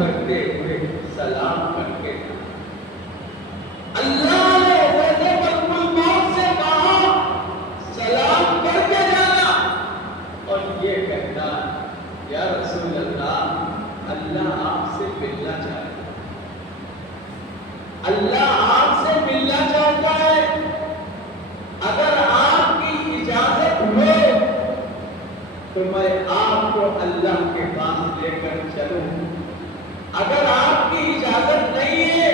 کرتے ہوئے سلام کر کے اللہ نے حضرت ملک الموت سے کہا سلام کر کے جانا اور یہ کہنا یا رسول اللہ اللہ آپ سے ملنا چاہتا ہے، اللہ آپ سے ملنا چاہتا ہے، اگر آپ کی اجازت ہو تو میں آپ کو اللہ کے پاس لے کر چلوں، اگر آپ کی اجازت نہیں ہے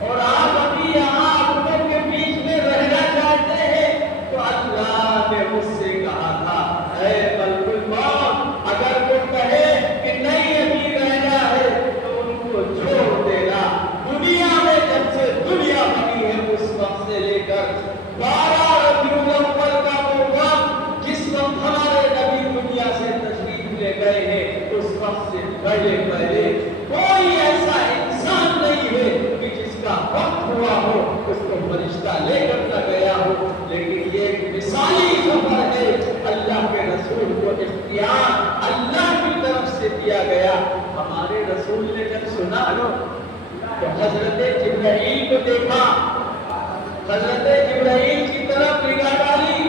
اور آپ ابھی یہاں اپنوں کے بیچ میں رہنا چاہتے ہیں تو اللہ نے مجھ سے کہا تھا اے ملک الموت اگر وہ کہے کہ نہیں ابھی رہنا ہے تو ان کو چھوڑ دینا، دنیا میں جب سے دنیا بنی ہے اس وقت سے لے کر 12 ربیع الاول کا وہ وقت جس وقت ہمارے نبی دنیا سے تشریف لے گئے ہیں اس وقت سے پہلے کوئی ایسا انسان نہیں ہے کہ جس کا وقت ہوا ہو اس کو فرشتہ لے کر نہ گیا ہو، لیکن یہ ایک مثالی سفر ہے، اللہ کے رسول کو اختیار اللہ کی طرف سے دیا گیا۔ ہمارے رسول نے جب سنا تو حضرت جبرائیل کو دیکھا، حضرت جبرائیل کی طرف نگاہ ڈالی،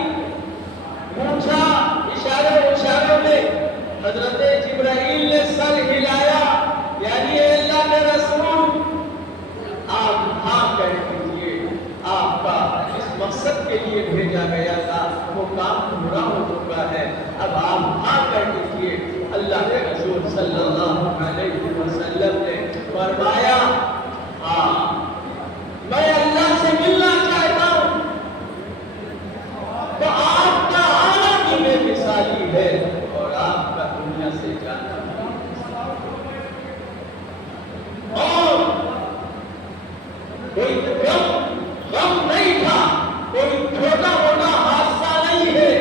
پوچھا اشاروں میں، حضرت جبرائیل نے سر ہلایا، یعنی اے اللہ کے رسول آپ ہاں کہہ دیجئے، آپ کا اس مقصد کے لیے بھیجا گیا تھا وہ کام پورا ہو چکا ہے، اب آپ ہاں کہہ دیجئے۔ اللہ کے رسول صلی اللہ علیہ وسلم نے فرمایا ہاں میں اللہ سے ملنا چاہتا ہوں، تو آپ کا آنا بھی بے مثالی ہے اور آپ کا دنیا سے جانا بھی، اور کوئی غم نہیں تھا، کوئی چھوٹا موٹا حادثہ نہیں ہے،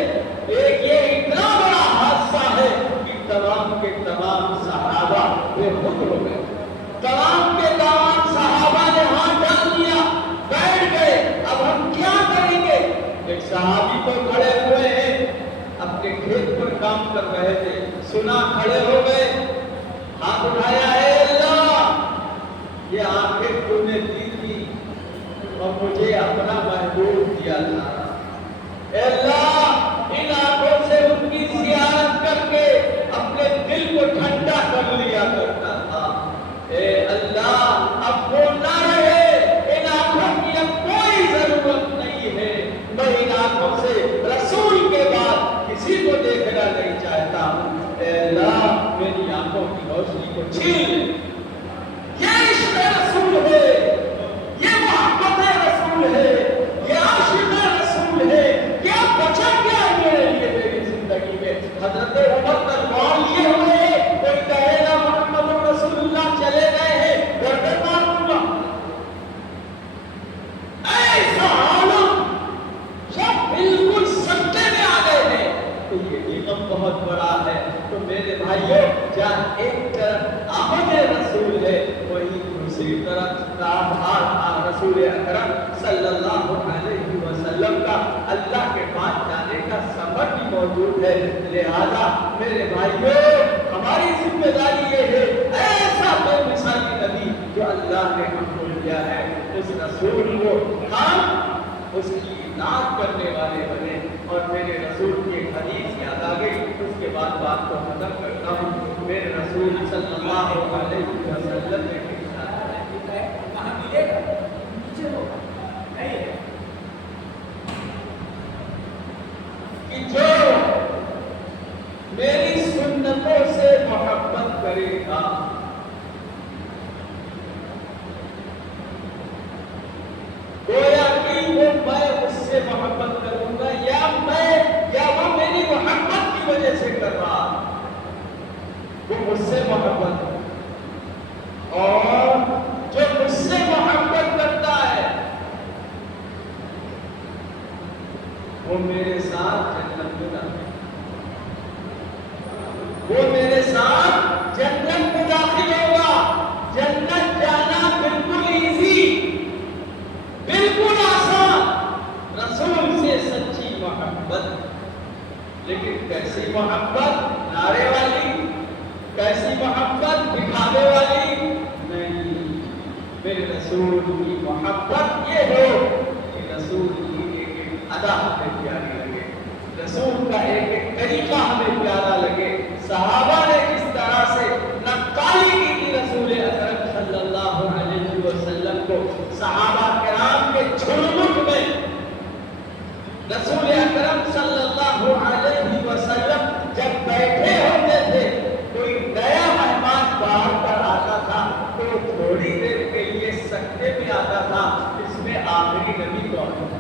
ایک یہ اتنا بڑا حادثہ ہے کہ تمام کے تمام صحابہ بے خود ہو گئے، تمام کے تمام صحابہ نے ہاتھ ڈال دیا، بیٹھ گئے، اب ہم کیا کریں گے؟ ایک صحابی تو کھڑے ہوئے ہیں، اپنے کھیت پر کام کر رہے تھے، سنا کھڑے ہو گئے، ہاتھ اٹھایا اے اللہ یہ آنکھیں تو نے دی تھی اور مجھے اپنا محبوب دیا تھا، اے اللہ ان آنکھوں سے ان کی زیارت کر کے اپنے دل کو ٹھنڈا کر لیا کرتا تھا، اے اللہ اب وہ نہ رہے، ان آنکھوں کی اب کوئی ضرورت نہیں ہے، میں ان آنکھوں سے رسول کے بعد کسی کو دیکھنا نہیں چاہتا ہوں، اے اللہ میری آنکھوں کی روشنی کو چھین لے۔ یہ عشق رسول ہے، یہ محبت رسول ہے، یہ عاشق رسول ہے، کیا بچا کیا ہے میرے لیے میری زندگی میں؟ حضرت عمر تلوار لیے ہوئے ہیں، کوئی کہے گا محمد رسول اللہ چلے گئے ہیں گردن ماروں گا، ایسا عالم سب بالکل سکتے میں آ گئے ہیں، تو یہ غم بہت بڑا ہے۔ تو میرے بھائیوں جہاں ایک طرف آمد رسول ہے وہی دوسری طرف رسول اکرم صلی اللہ علیہ وسلم کا اللہ کے پاس جانے کا سبب بھی موجود ہے، لہذا میرے بھائیوں ہماری ذمہ داری یہ ہے ایسا بے مثالی نبی جو اللہ نے ہم کو دیا ہے اس رسول کو ہم اس کی اطاعت کرنے والے بنے۔ اور میرے رسول کی ایک حدیث یاد آ گئی، اس کے بعد بات کو ختم کرتا ہوں۔ میرے رسول صلی اللہ علیہ وسلم نے کہاں ملے گا نیچے ہوگا نہیں کہ جو میری سنتوں سے محبت کرے گا گویا کہ وہ میں اس سے محبت کروں گا یا وہ میری محبت کی وجہ سے کر رہا، وہ مجھ سے محبت ہے، اور جو مجھ سے محبت کرتا ہے وہ میرے ساتھ جنت میں داخل، وہ میرے ساتھ جنت میں داخل ہوگا۔ جنت جانا بالکل ایزی، بالکل آسان، رسول سے سچی محبت، لیکن کیسی محبت؟ نعرے والی، کیسی محبت؟ دکھاوے والی، میرے رسول کی محبت یہ ہو کہ رسول کی ایک ایک ادا ہمیں پیاری لگے، رسول کا ایک ایک طریقہ ہمیں پیارا لگے۔ صحابہ نے اس طرح سے نقالی کی تھی رسول اکرم صلی اللہ علیہ وسلم کو، صحابہ کرام کے جھرمٹ میں رسول اکرم صلی اللہ علیہ وسلم جب بیٹھے ہوتے تھے، کوئی نیا مہمان باہر پر آتا تھا تو تھوڑی دیر کے لیے سکتے میں آتا تھا، اس میں آخری نبی کون تھا؟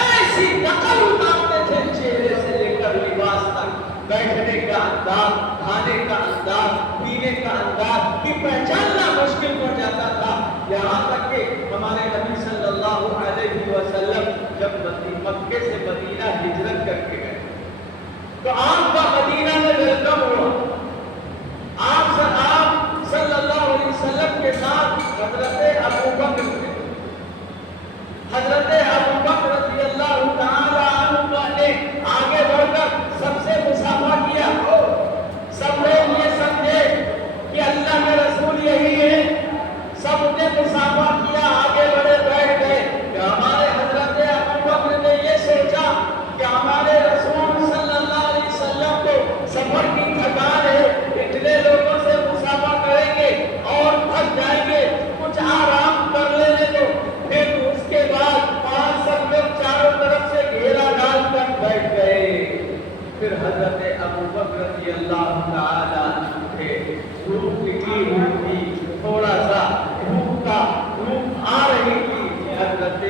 ایسی نقل اتارتے تھے چہرے سے لے کر لباس تک، بیٹھنے کا انداز، کھانے کا انداز، پینے کا انداز کی پہچاننا مشکل ہو جاتا تھا۔ یہاں تک کہ ہمارے نبی صلی اللہ علیہ وسلم جب مکے سے مدینہ ہجرت کر کے گئے تو آپ کا مدینہ میں ویلکم ہوا۔ آپ صلی اللہ علیہ وسلم کے ساتھ حضرت ابو بکر تھے۔ حضرت ابو بکر رضی اللہ تعالی عنہ نے آگے بڑھ کر سب سے مصافحہ کیا۔ سب لوگ یہ سمجھے کہ اللہ کے رسول یہی ہے، سب نے مصافحہ کیا، آگے بڑھے، بیٹھ گئے۔ کہ ہمارے حضرت ابو بکر نے یہ سوچا کہ ہمارے رسول صلی اللہ علیہ وسلم کو سفر کی تھکان ہے، اتنے لوگوں سے مصافحہ کریں گے اور تھک جائیں گے، کچھ آرام کر لینے دو۔ پھر اس کے بعد پانچ سب لوگ چاروں طرف سے گھیرا ڈال کر بیٹھ گئے۔ پھر حضرت ابو بکر رضی اللہ تعالی عنہ تھے، دھوپ نکلی ہوئی تھی، تھوڑا سا دھوپ آ رہی تھی۔ حضرت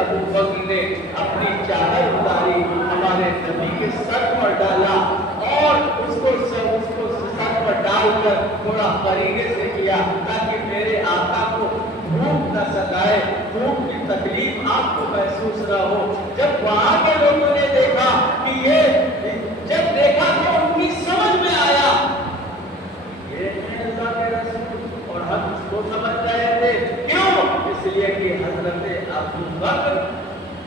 ابو بکر نے اپنی چادر اتاری، ہمارے نبی کے سر پر ڈالا اور اس کو سر پر ڈال کر تھوڑا قریبے سے کیا تاکہ میرے آقا کو دھوپ نہ ستائے، دھوپ کی تکلیف آپ کو محسوس نہ ہو۔ جب وہاں کے لوگوں نے دیکھا کہ جب دیکھا تو ان کی سمجھ میں آیا یہ ہے اللہ کے رسول، اور ہم اس کو سمجھ رہے تھے۔ کیوں؟ اس لیے کہ حضرت ابو بکر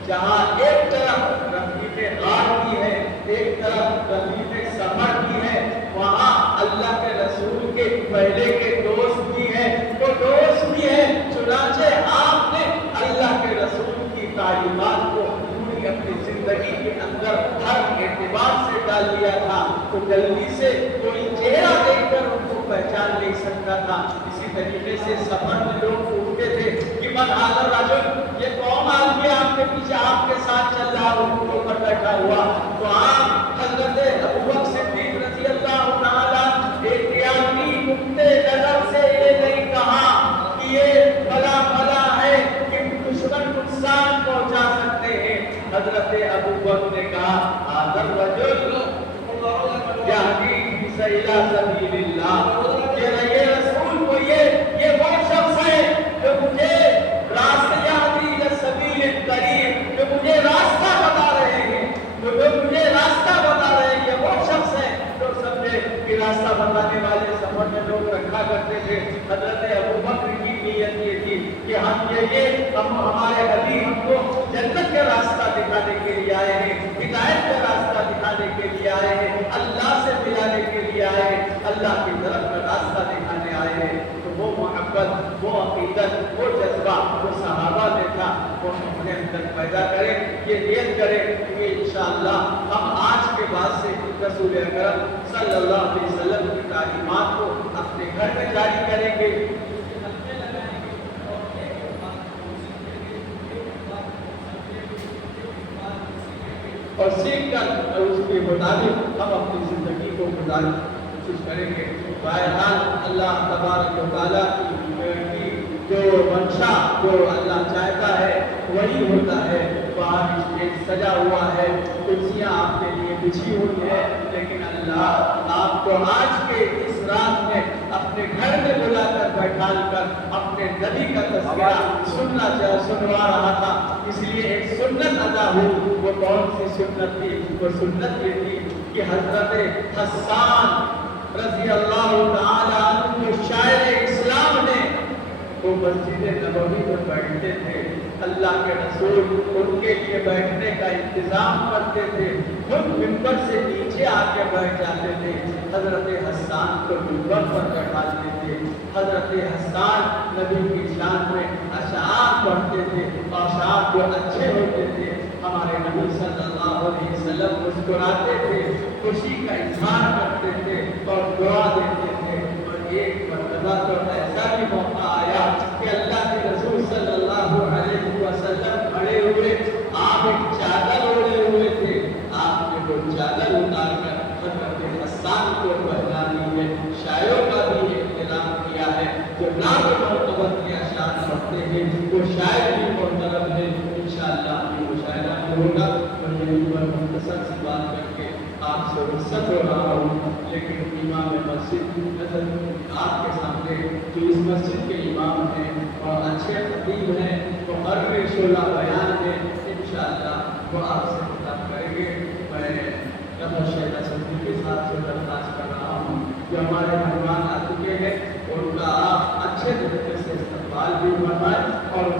جہاں ایک طرف رفیق غار کی ہے، ایک طرف رفیق سفر کی ہے، وہاں اللہ کے رسول کے پہلے کے دوست بھی ہیں، تو دوست بھی ہے۔ چنانچہ آپ نے اللہ کے رسول کی تعلیمات کو پوری اپنی زندگی کے اندر ہر اعتبار سے ڈال دیا تھا، تو جلدی سے کوئی چہرہ دیکھ کر ان کو پہچان نہیں سکتا تھا۔ اسی طریقے سے سفر میں لوگ پوچھتے تھے کہ من هذا الرجل، یہ کون آدمی آپ کے پیچھے آپ کے ساتھ چل رہا، اونٹوں پر بیٹھا ہوا؟ تو آپ حضرت ابوبکر صدیق رضی اللہ تعالیٰ احتیاطی نقطۂ نظر سے یہ نہیں کہا کہ یہ بلا بلا ہے کہ دشمن نقصان پہنچا سکتے ہیں۔ حضرت ابوبکر نے کہا هذا الرجل یہدی بنا الی سبیل اللہ، یہ رسول کو یہ وہ شخص ہے جو مجھے راستہ یہدی الی سبیل الطریق، جو مجھے راستہ بتا رہے ہیں، جو مجھے راستہ بتا رہے ہیں، یہ وہ شخص ہے۔ تو سمجھے کہ راستہ بتانے والے سفر میں لوگ رکھا کرتے تھے۔ حضرت ابوبکر کی نیت یہ تھی کہ ہمارے نبی ہم کو جنت کا راستہ دکھانے کے لیے آئے ہیں، ہدایت کا راستہ دکھانے کے لیے آئے ہیں، اللہ سے ملانے کے لیے آئے ہیں، اللہ کی طرف کا راستہ دکھانے آئے ہیں۔ تو وہ محبت، وہ عقیدت، وہ جذبہ وہ صحابہ میں تھا، وہ اپنے اندر پیدا کریں، یہ نیت کریں کہ انشاءاللہ ہم آج کے بعد سے رسول اکرم صلی اللہ علیہ وسلم کی تعلیمات کو اپنے گھر میں جاری کریں گے۔ اور سیکھ کر اس کے مطابق ہم اپنی زندگی کو گزارنے کی کوشش کریں گے۔ بہرحال اللہ تبارک و تعالیٰ کی جو منشا، جو اللہ چاہتا ہے وہی ہوتا ہے۔ باہر ایک سجا ہوا ہے، کرسیاں آپ کے لیے بچھی ہوئی ہے، لیکن اللہ آپ کو آج کے اس رات میں اپنے گھر میں بلا کر بیٹھال کر اپنے نبی کا تذکرہ سنوا رہا تھا۔ اس لیے ایک سنت ادا ہوئی۔ وہ کون سی سنت تھی؟ وہ سنت یہ تھی کہ حضرت حسان رضی اللہ تعالی عنہ شاعر اسلام نے وہ مسجد نبوی پر بیٹھتے تھے، اللہ کے رسول ان کے لیے بیٹھنے کا انتظام کرتے تھے، خود منبر سے نیچے آ کے بیٹھ جاتے تھے، حضرت حسان کو منبر پر بیٹھاتے تھے۔ حضرت حسان نبی کی شان میں اشعار پڑھتے تھے، اشعار جو اچھے ہوتے تھے ہمارے نبی صلی اللہ علیہ وسلم مسکراتے تھے، خوشی کا اظہار کرتے تھے اور دعا دیتے تھے۔ اور ایک مرتبہ تو ایسا بھی موقع آیا کہ اللہ کے رسول صلی اللہ علیہ وسلم کھڑے ہوئے، آپ ایک چادر اوڑھے ہوئے تھے، آپ نے وہ چادر اتار کر حضرت حسان کو پہنا دی ہے۔ شاعروں کا بھی احترام کیا ہے، جو نام مرتبت کے اشعار پڑھتے ہیں وہ شاعر بھی محترم ہے۔ انشاءاللہ یہ مشاعرہ ہوگا، اور یہیں پر مختصر سی بات کر کے آپ سے رخصت ہو رہا ہوں۔ لیکن امام مسجد آپ کے سامنے جو اس مسجد کے امام ہیں اور اچھے خطیب ہیں، وہ ہر شعلہ بیان ہے، انشاءاللہ وہ آپ سے خطاب کریں گے۔ میں رضا شہدہ صدیقی کے ساتھ سے درخواست کر رہا ہوں جو ہمارے مہمان آ چکے ہیں، ان کا آپ اچھے طریقے سے استقبال بھی فرمائیں اور